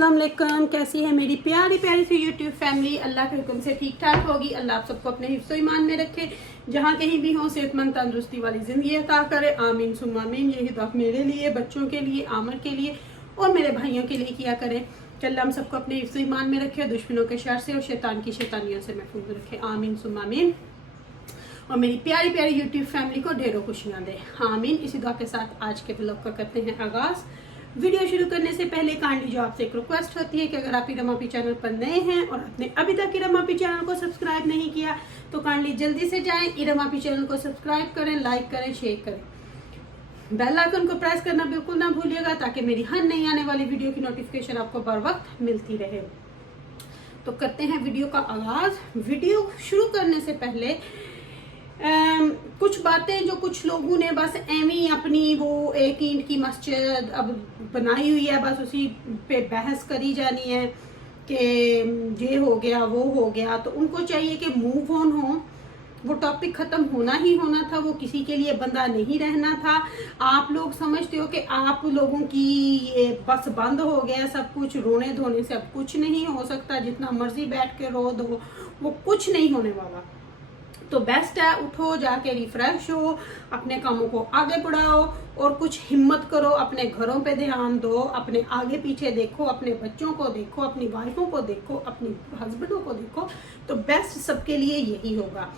अस्सलाम वालेकुम। कैसी है मेरी प्यारी प्यारी सी यूट्यूब फैमिली। अल्लाह के हुक्म से ठीक ठाक होगी। अल्लाह आप सबको अपने हिफ्ज़ ईमान में रखे, जहाँ कहीं भी हो सेहतमंद तंदुरुस्ती वाली ज़िंदगी अता करे। आमीन सुम्मा आमीन। यही दुआ मेरे लिए, बच्चों के लिए, आमर के लिए और मेरे भाइयों के लिए किया करें कि अल्लाह हम सबको अपने हिफ्ज़ ईमान में रखे, दुश्मनों के शर से और शैतान की शैतानियों से महफूज रखे। आमीन सुम्मा आमीन। और मेरी प्यारी प्यारी यूट्यूब फैमिली को ढेरों खुशियाँ दे। आमीन। इसी दुआ के साथ आज के ब्लॉग का करते हैं आगाज़। वीडियो शुरू करने से पहले काइंडली जो आपसे एक रिक्वेस्ट होती है कि अगर आप इरमापी चैनल पर नए हैं और आपने अभी तक इरमापी चैनल को सब्सक्राइब नहीं किया तो काइंडली जल्दी से जाएं, इरमापी चैनल को सब्सक्राइब करें, लाइक करें, शेयर करें, बेल आइकन को प्रेस करना बिल्कुल ना भूलिएगा ताकि मेरी हर नई आने वाली वीडियो की नोटिफिकेशन आपको बर वक्त मिलती रहे। तो करते हैं वीडियो का आगाज। वीडियो शुरू करने से पहले कुछ बातें जो कुछ लोगों ने बस एवी अपनी वो एक ईंट की मस्जिद अब बनाई हुई है, बस उसी पे बहस करी जानी है कि ये हो गया वो हो गया। तो उनको चाहिए कि मूव ऑन हो, वो टॉपिक ख़त्म होना ही होना था, वो किसी के लिए बंदा नहीं रहना था। आप लोग समझते हो कि आप लोगों की ये बस बंद हो गया सब कुछ, रोने धोने से अब कुछ नहीं हो सकता, जितना मर्जी बैठ के रो दो वो कुछ नहीं होने वाला। तो बेस्ट है उठो, जाके रिफ्रेश हो, अपने कामों को आगे बढ़ाओ और कुछ हिम्मत करो, अपने घरों पे ध्यान दो, अपने आगे पीछे देखो, अपने बच्चों को देखो, अपनी वाइफों को देखो, अपनी हस्बैंडों को देखो। तो बेस्ट सबके लिए यही होगा,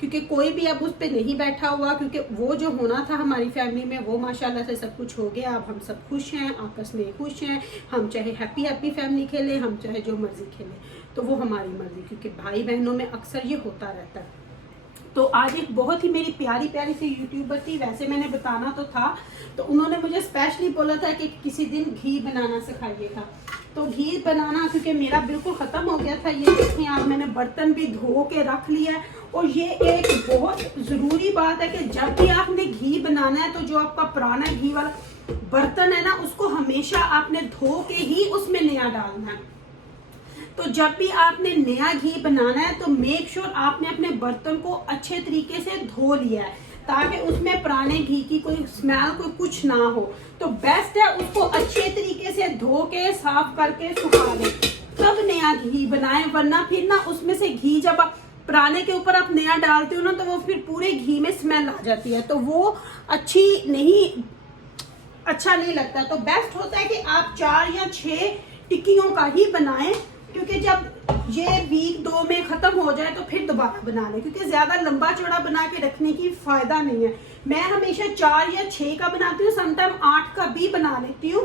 क्योंकि कोई भी अब उस पर नहीं बैठा हुआ, क्योंकि वो जो होना था हमारी फैमिली में वो माशाल्लाह से सब कुछ हो गया। अब हम सब खुश हैं, आपस में खुश हैं। हम चाहे हैप्पी हैप्पी फैमिली खेलें, हम चाहे जो मर्जी खेलें, तो वो हमारी मर्जी, क्योंकि भाई बहनों में अक्सर ये होता रहता है। तो आज एक बहुत ही मेरी प्यारी प्यारी सी यूट्यूबर थी, वैसे मैंने बताना तो था, तो उन्होंने मुझे स्पेशली बोला था कि किसी दिन घी बनाना सिखाइएगा। तो घी बनाना क्योंकि मेरा बिल्कुल ख़त्म हो गया था। ये देखें आप, मैंने बर्तन भी धो के रख लिया है। और ये एक बहुत ज़रूरी बात है कि जब भी आपने घी बनाना है तो जो आपका पुराना घी वाला बर्तन है ना, उसको हमेशा आपने धो के ही उसमें नया डालना है। तो जब भी आपने नया घी बनाना है तो मेक श्योर आपने अपने बर्तन को अच्छे तरीके से धो लिया है, ताकि उसमें पुराने घी की कोई स्मेल कोई कुछ ना हो। तो बेस्ट है उसको अच्छे तरीके से धो के साफ करके सुखा दें, तब नया घी बनाएं। वरना फिर ना उसमें से घी जब आप पुराने के ऊपर आप नया डालते हो ना, तो वो फिर पूरे घी में स्मेल आ जाती है, तो वो अच्छा नहीं लगता। तो बेस्ट होता है कि आप 4 या 6 टिक्कियों का ही बनाएं, क्योंकि जब ये वीक 2 में खत्म हो जाए तो फिर दोबारा बना लें, क्योंकि ज्यादा लंबा चौड़ा बना के रखने की फायदा नहीं है। मैं हमेशा 4 या 6 का बनाती हूँ, समटाइम 8 का भी बना लेती हूँ,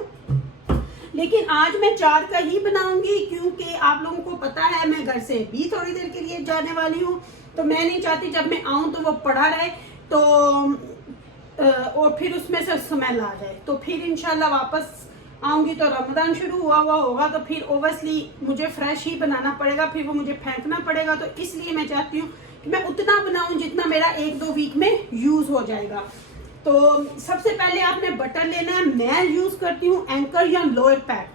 लेकिन आज मैं 4 का ही बनाऊंगी, क्योंकि आप लोगों को पता है मैं घर से भी थोड़ी देर के लिए जाने वाली हूँ। तो मैं नहीं चाहती जब मैं आऊँ तो वो पड़ा रहे तो और फिर उसमें से स्मेल आ जाए। तो फिर इंशाल्लाह वापस आऊंगी तो रमजान शुरू हुआ होगा, तो फिर ओबियसली मुझे फ्रेश ही बनाना पड़ेगा, फिर वो मुझे फेंकना पड़ेगा। तो इसलिए मैं चाहती हूँ कि मैं उतना बनाऊं जितना मेरा 1-2 वीक में यूज हो जाएगा। तो सबसे पहले आपने बटर लेना है। मैं यूज करती हूँ एंकर या लोअर पैक,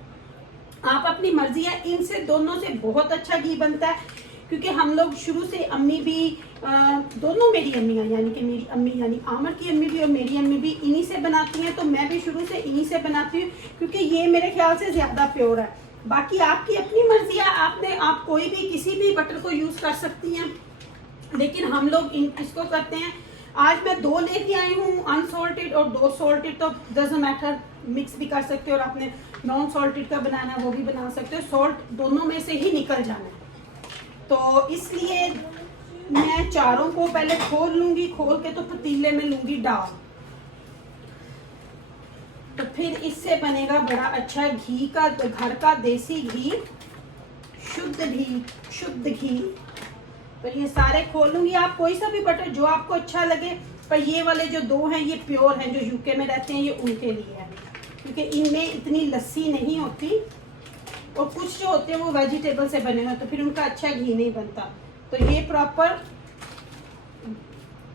आप अपनी मर्जी है, इनसे दोनों से बहुत अच्छा घी बनता है। क्योंकि हम लोग शुरू से अम्मी भी दोनों मेरी अम्मियाँ, यानी कि मेरी अम्मी यानी आमर की अम्मी भी और मेरी अम्मी भी इन्हीं से बनाती हैं, तो मैं भी शुरू से इन्हीं से बनाती हूँ, क्योंकि ये मेरे ख्याल से ज़्यादा प्योर है। बाकी आपकी अपनी मर्जी है, आप कोई भी किसी भी बटर को यूज़ कर सकती हैं, लेकिन हम लोग इसको करते हैं। आज मैं 2 लेके आई हूँ, अनसॉल्टेड और 2 सॉल्टेड, तो डजंट मैटर, मिक्स भी कर सकते हो, और आपने नॉन सॉल्टेड का बनाना है वो भी बना सकते हो। सॉल्ट दोनों में से ही निकल जाना है, तो इसलिए मैं चारों को पहले खोल लूंगी, खोल के तो पतीले में लूंगी डाल, तो फिर इससे बनेगा बड़ा अच्छा घी का, तो घर का देसी घी, शुद्ध घी। तो ये सारे खोल लूंगी। आप कोई सा भी बटर जो आपको अच्छा लगे, पर ये वाले जो 2 हैं ये प्योर हैं, जो यूके में रहते हैं, ये उनके लिए है, क्योंकि इनमें इतनी लस्सी नहीं होती, और कुछ जो होते हैं वो वेजिटेबल से बने हुए, तो फिर उनका अच्छा घी नहीं बनता। तो ये प्रॉपर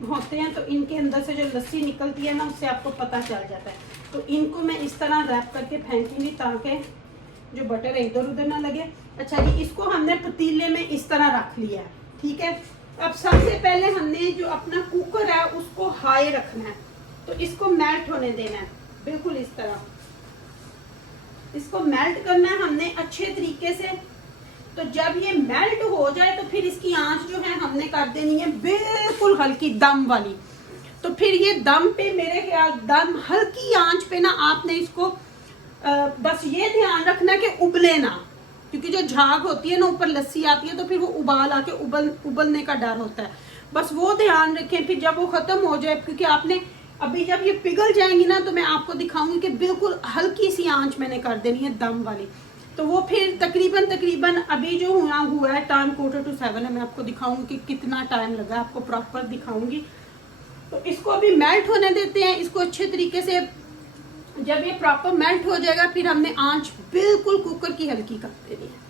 होते हैं, तो इनके अंदर से जो लस्सी निकलती है ना, उससे आपको पता चल जाता है। तो इनको मैं इस तरह रैप करके फेंकूंगी ताकि जो बटर है इधर उधर ना लगे। अच्छा जी, इसको हमने पतीले में इस तरह रख लिया है, ठीक है। अब सबसे पहले हमने जो अपना कुकर है उसको हाई रखना है, तो इसको मेल्ट होने देना है बिल्कुल इस तरह। इसको मेल्ट करना है हमने अच्छे तरीके से। तो जब ये मेल्ट हो जाए तो फिर इसकी आंच जो है हमने कर देनी है बिल्कुल हल्की दम वाली। तो फिर ये दम पे मेरे ख्याल दम हल्की आंच पे ना आपने इसको बस ये ध्यान रखना है कि उबले ना, क्योंकि जो झाग होती है ना ऊपर लस्सी आती है तो फिर वो उबाल आके उबलने का डर होता है। बस वो ध्यान रखें। फिर जब वो खत्म हो जाए, क्योंकि आपने अभी जब ये पिघल जाएंगी ना तो मैं आपको दिखाऊंगी कि बिल्कुल हल्की सी आंच मैंने कर देनी है दम वाली। तो वो फिर तकरीबन अभी जो हुआ है टाइम 6:45 है। मैं आपको दिखाऊंगी कि कितना टाइम लगा, आपको प्रॉपर दिखाऊंगी। तो इसको अभी मेल्ट होने देते हैं इसको अच्छे तरीके से। जब ये प्रॉपर मेल्ट हो जाएगा फिर हमने आंच बिल्कुल कुकर की हल्की कर देनी है।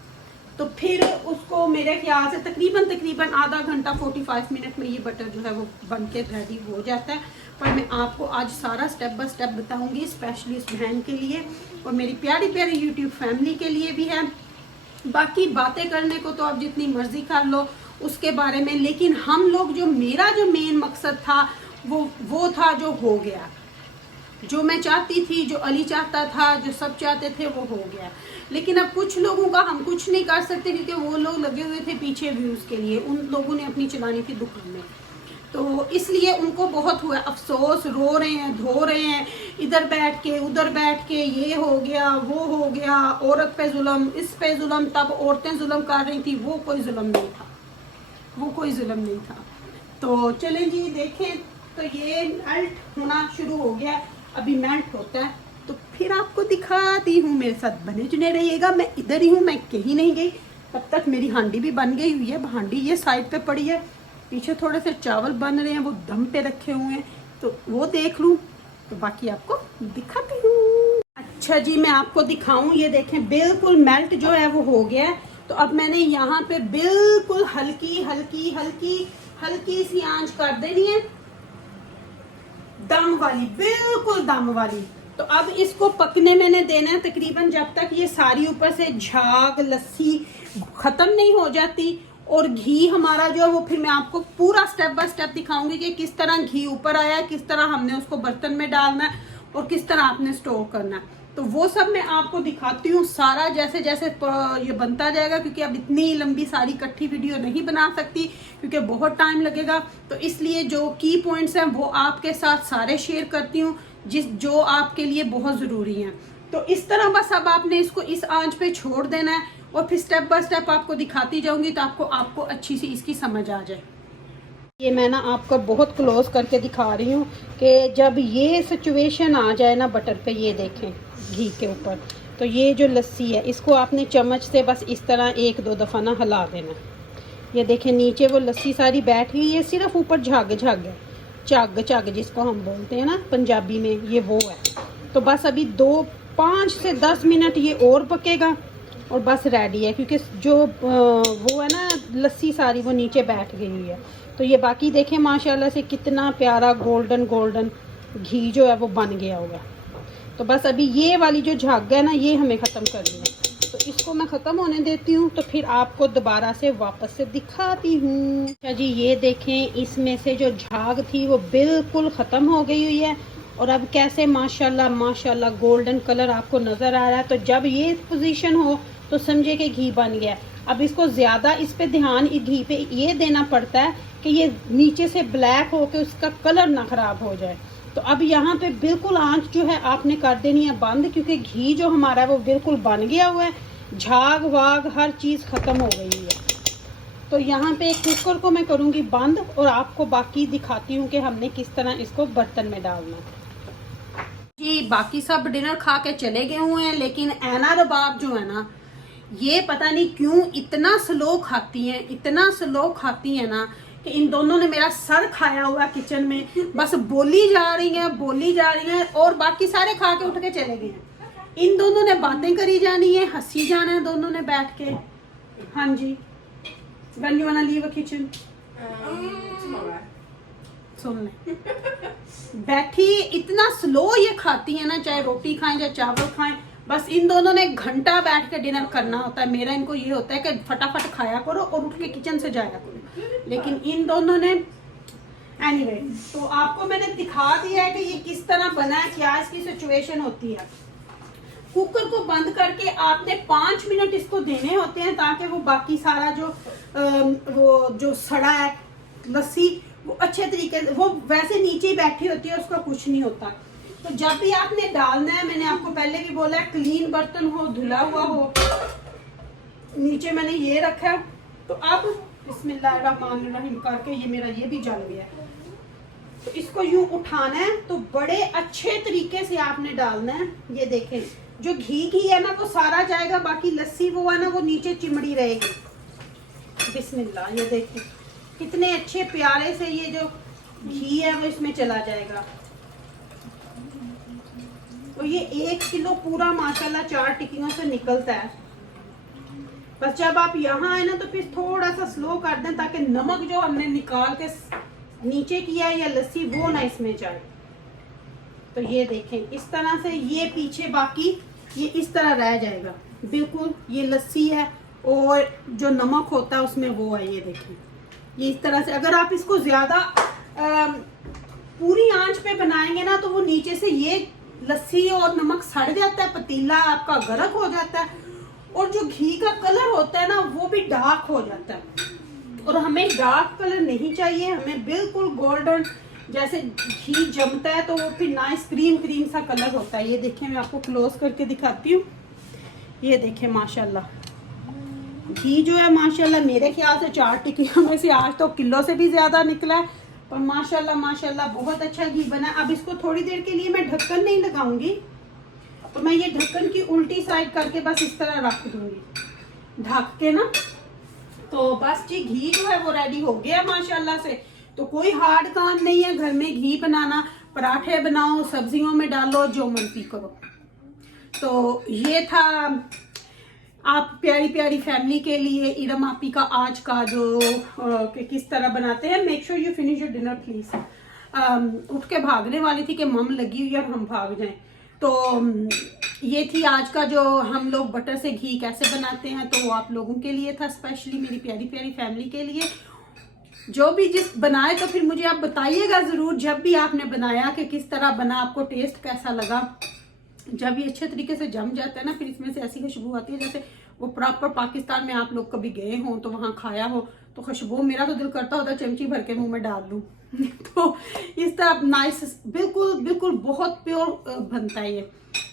तो फिर उसको मेरे ख्याल से तकरीबन आधा घंटा 45 मिनट में ये बटर जो है वो बन के रेडी हो जाता है। पर मैं आपको आज सारा स्टेप बाय स्टेप बताऊंगी, स्पेशली इस बहन के लिए और मेरी प्यारी प्यारी यूट्यूब फैमिली के लिए भी है। बाकी बातें करने को तो आप जितनी मर्जी कर लो उसके बारे में, लेकिन हम लोग जो मेरा जो मेन मकसद था वो था जो हो गया, जो मैं चाहती थी, जो अली चाहता था, जो सब चाहते थे वो हो गया। लेकिन अब कुछ लोगों का हम कुछ नहीं कर सकते क्योंकि वो लोग लगे हुए थे पीछे व्यूज के लिए। उन लोगों ने अपनी चलानी थी दुकान में, तो इसलिए उनको बहुत हुआ अफसोस, रो रहे हैं, धो रहे हैं, इधर बैठ के उधर बैठ के, ये हो गया वो हो गया, औरत पे जुल्म, इस पे जुल्म। तब औरतें जुल्म कर रही थी, वो कोई जुल्म नहीं था, वो कोई जुल्म नहीं था। तो चलें जी देखें, तो ये मेल्ट होना शुरू हो गया। अभी मेल्ट होता है तो फिर आपको दिखाती हूँ, मेरे साथ बने जुने रहिएगा। मैं इधर ही हूँ, मैं कहीं नहीं गई। तब तक मेरी हांडी भी बन गई हुई है, हांडी ये साइड पे पड़ी है, पीछे थोड़े से चावल बन रहे हैं, वो दम पे रखे हुए हैं, तो वो देख लूँ तो बाकी आपको दिखाती हूँ। अच्छा जी, मैं आपको दिखाऊं, ये देखें बिल्कुल मेल्ट जो है वो हो गया है। तो अब मैंने यहाँ पे बिल्कुल हल्की हल्की हल्की हल्की सी आंच कर देनी है, दम वाली, बिल्कुल दम वाली। तो अब इसको पकने मैंने देना है तकरीबन जब तक ये सारी ऊपर से झाग लस्सी खत्म नहीं हो जाती और घी हमारा जो है वो, फिर मैं आपको पूरा स्टेप बाय स्टेप दिखाऊंगी कि किस तरह घी ऊपर आया, किस तरह हमने उसको बर्तन में डालना है और किस तरह आपने स्टोर करना है। तो वो सब मैं आपको दिखाती हूँ सारा, जैसे जैसे ये बनता जाएगा, क्योंकि अब इतनी लंबी सारी इकट्ठी वीडियो नहीं बना सकती क्योंकि बहुत टाइम लगेगा। तो इसलिए जो की पॉइंट्स हैं वो आपके साथ सारे शेयर करती हूँ, जो आपके लिए बहुत ज़रूरी हैं। तो इस तरह बस अब आपने इसको इस आंच पे छोड़ देना है और फिर स्टेप बाय स्टेप आपको दिखाती जाऊंगी तो आपको अच्छी सी इसकी समझ आ जाए। ये मैं ना आपको बहुत क्लोज करके दिखा रही हूँ कि जब ये सिचुएशन आ जाए ना बटर पे, ये देखें घी के ऊपर, तो ये जो लस्सी है इसको आपने चम्मच से बस इस तरह 1-2 दफ़ा ना हिला देना। ये देखें नीचे वो लस्सी सारी बैठ गई है, सिर्फ ऊपर झाग है, चग जिसको हम बोलते हैं ना पंजाबी में, ये वो है। तो बस अभी 5 से 10 मिनट ये और पकेगा और बस रेडी है, क्योंकि जो वो है ना लस्सी सारी वो नीचे बैठ गई हुई है। तो ये बाकी देखें माशाल्लाह से कितना प्यारा गोल्डन घी जो है वो बन गया होगा। तो बस अभी ये वाली जो झाग है ना ये हमें ख़त्म करनी है, तो इसको मैं ख़त्म होने देती हूँ, तो फिर आपको दोबारा से वापस से दिखाती हूँ। अच्छा जी, ये देखें इसमें से जो झाग थी वो बिल्कुल ख़त्म हो गई हुई है और अब कैसे माशाल्लाह गोल्डन कलर आपको नज़र आ रहा है। तो जब ये पोजीशन हो तो समझे कि घी बन गया। अब इसको ज़्यादा इस पे ध्यान घी पे ये देना पड़ता है कि ये नीचे से ब्लैक हो के उसका कलर ना ख़राब हो जाए। तो अब यहाँ पे बिल्कुल आंच जो है आपने कर देनी है बंद, क्योंकि घी जो हमारा है वो बिल्कुल बन गया हुआ है, झाग वाग हर चीज़ ख़त्म हो गई है। तो यहाँ पे कुकर को मैं करूँगी बंद और आपको बाकी दिखाती हूँ कि हमने किस तरह इसको बर्तन में डालना जी। बाकी सब डिनर खा के चले गए हुए हैं, लेकिन ऐना रबाब जो है ना ये पता नहीं क्यों इतना स्लो खाती हैं ना कि इन दोनों ने मेरा सर खाया हुआ किचन में, बस बोली जा रही हैं और बाकी सारे खा के उठ के चले गए हैं। इन दोनों ने बातें करी जानी है, हंसी जाना है दोनों ने बैठ के। हाँ जी, when you wanna leave a kitchen? सुन ले बैठी, इतना स्लो ये खाती है ना, चाहे रोटी खाएं चाहे चावल खाएं, बस इन दोनों ने 1 घंटा बैठ के डिनर करना होता है। मेरा इनको ये होता है कि फटाफट खाया करो और उठ के किचन से जाया करो, लेकिन इन दोनों ने एनीवे। तो आपको मैंने दिखा दिया है कि ये किस तरह बना है, क्या इसकी सिचुएशन होती है। कुकर को बंद करके आपने 5 मिनट इसको देने होते हैं, ताकि वो बाकी सारा वो जो सड़ा है लस्सी वो अच्छे तरीके से, वो वैसे नीचे ही बैठी होती है, उसका कुछ नहीं होता। तो जब भी आपने डालना है, मैंने आपको पहले भी बोला है, क्लीन बर्तन हो, धुला हुआ हो। नीचे मैंने ये रखा है, तो अब बिस्मिल्लाहिर्रहमानिर्रहीम करके ये मेरा ये भी जल गया है। तो इसको यूं उठाना है, तो बड़े अच्छे तरीके से आपने डालना है। ये देखें, जो घी है ना वो सारा जाएगा, बाकी लस्सी वो है ना वो नीचे चिमड़ी रहेगी। बिस्मिल्लाह, ये देखें कितने अच्छे प्यारे से ये जो घी है वो इसमें चला जाएगा। तो ये 1 किलो पूरा माशाल्लाह 4 टिक्कियों से निकलता है। बस जब आप यहाँ आए ना तो फिर थोड़ा सा स्लो कर दें, ताकि नमक जो हमने निकाल के नीचे किया है या लस्सी वो ना इसमें जाए। तो ये देखें इस तरह से ये पीछे बाकी ये इस तरह रह जाएगा। बिल्कुल ये लस्सी है और जो नमक होता है उसमें वो है। ये देखें ये इस तरह से, अगर आप इसको ज्यादा पूरी आंच पे बनाएंगे ना तो वो नीचे से ये लस्सी और नमक सड़ जाता है, पतीला आपका गर्क हो जाता है, और जो घी का कलर होता है ना वो भी डार्क हो जाता है। और हमें डार्क कलर नहीं चाहिए, हमें बिल्कुल गोल्डन, जैसे घी जमता है तो वो फिर नाइस क्रीम क्रीम सा कलर होता है। ये देखें, मैं आपको क्लोज करके दिखाती हूँ। ये देखें माशाल्लाह घी जो है माशाल्लाह मेरे ख्याल से 4 टिक्कियों में से आज तो किलो से भी ज्यादा निकला है, पर माशाल्लाह माशाल्लाह बहुत अच्छा घी बना। अब इसको थोड़ी देर के लिए मैं ढक्कन नहीं लगाऊंगी, तो मैं ये ढक्कन की उल्टी साइड करके बस इस तरह रख दूंगी ढक के ना। तो बस जी घी जो है वो रेडी हो गया माशाल्लाह से। तो कोई हार्ड काम नहीं है घर में घी बनाना, पराठे बनाओ, सब्जियों में डालो, जो मर्जी करो। तो ये था आप प्यारी प्यारी फैमिली के लिए इरम आपी का आज का जो किस तरह बनाते हैं। Make sure you finish your dinner please. उठ के भागने वाली थी कि मम लगी हुई है हम भाग जाएं। तो ये थी आज का जो हम लोग बटर से घी कैसे बनाते हैं, तो वो आप लोगों के लिए था, स्पेशली मेरी प्यारी प्यारी फैमिली के लिए। जो भी जिस बनाए तो फिर मुझे आप बताइएगा ज़रूर जब भी आपने बनाया कि किस तरह बना, आपको टेस्ट कैसा लगा। जब ये अच्छे तरीके से जम जाता है ना फिर इसमें से ऐसी खुशबू आती है जैसे वो प्रॉपर पाकिस्तान में आप लोग कभी गए हो तो वहाँ खाया हो तो खुशबू, मेरा तो दिल करता होता चमची भर के मुंह में डाल लूँ। तो इस तरह नाइस बिल्कुल बिल्कुल बहुत प्योर बनता है ये।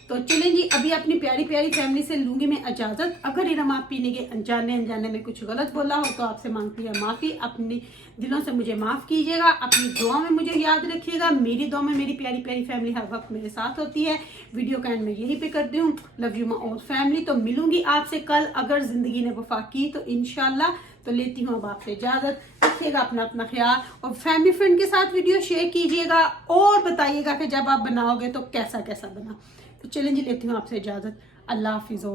तो चलें जी, अभी अपनी प्यारी प्यारी फैमिली से लूंगी मैं इजाजत। अगर इरम आप पीने के अनजाने में कुछ गलत बोला हो तो आपसे मांगती है माफी। अपनी दिलों से मुझे माफ कीजिएगा, अपनी दुआ में मुझे याद रखिएगा। मेरी दुआ में मेरी प्यारी प्यारी फैमिली हर वक्त मेरे साथ होती है। वीडियो का एंड में यही पे करती हूँ। Love you my all family. तो मिलूंगी आपसे कल अगर जिंदगी ने वफा की तो इंशाल्लाह। तो लेती हूँ अब आपसे इजाजत। रखिएगा अपना अपना ख्याल और फैमिली फ्रेंड के साथ वीडियो शेयर कीजिएगा और बताइएगा कि जब आप बनाओगे तो कैसा कैसा बना। तो चलें जी, लेती हूँ आपसे इजाजत। अल्लाह हाफिज़।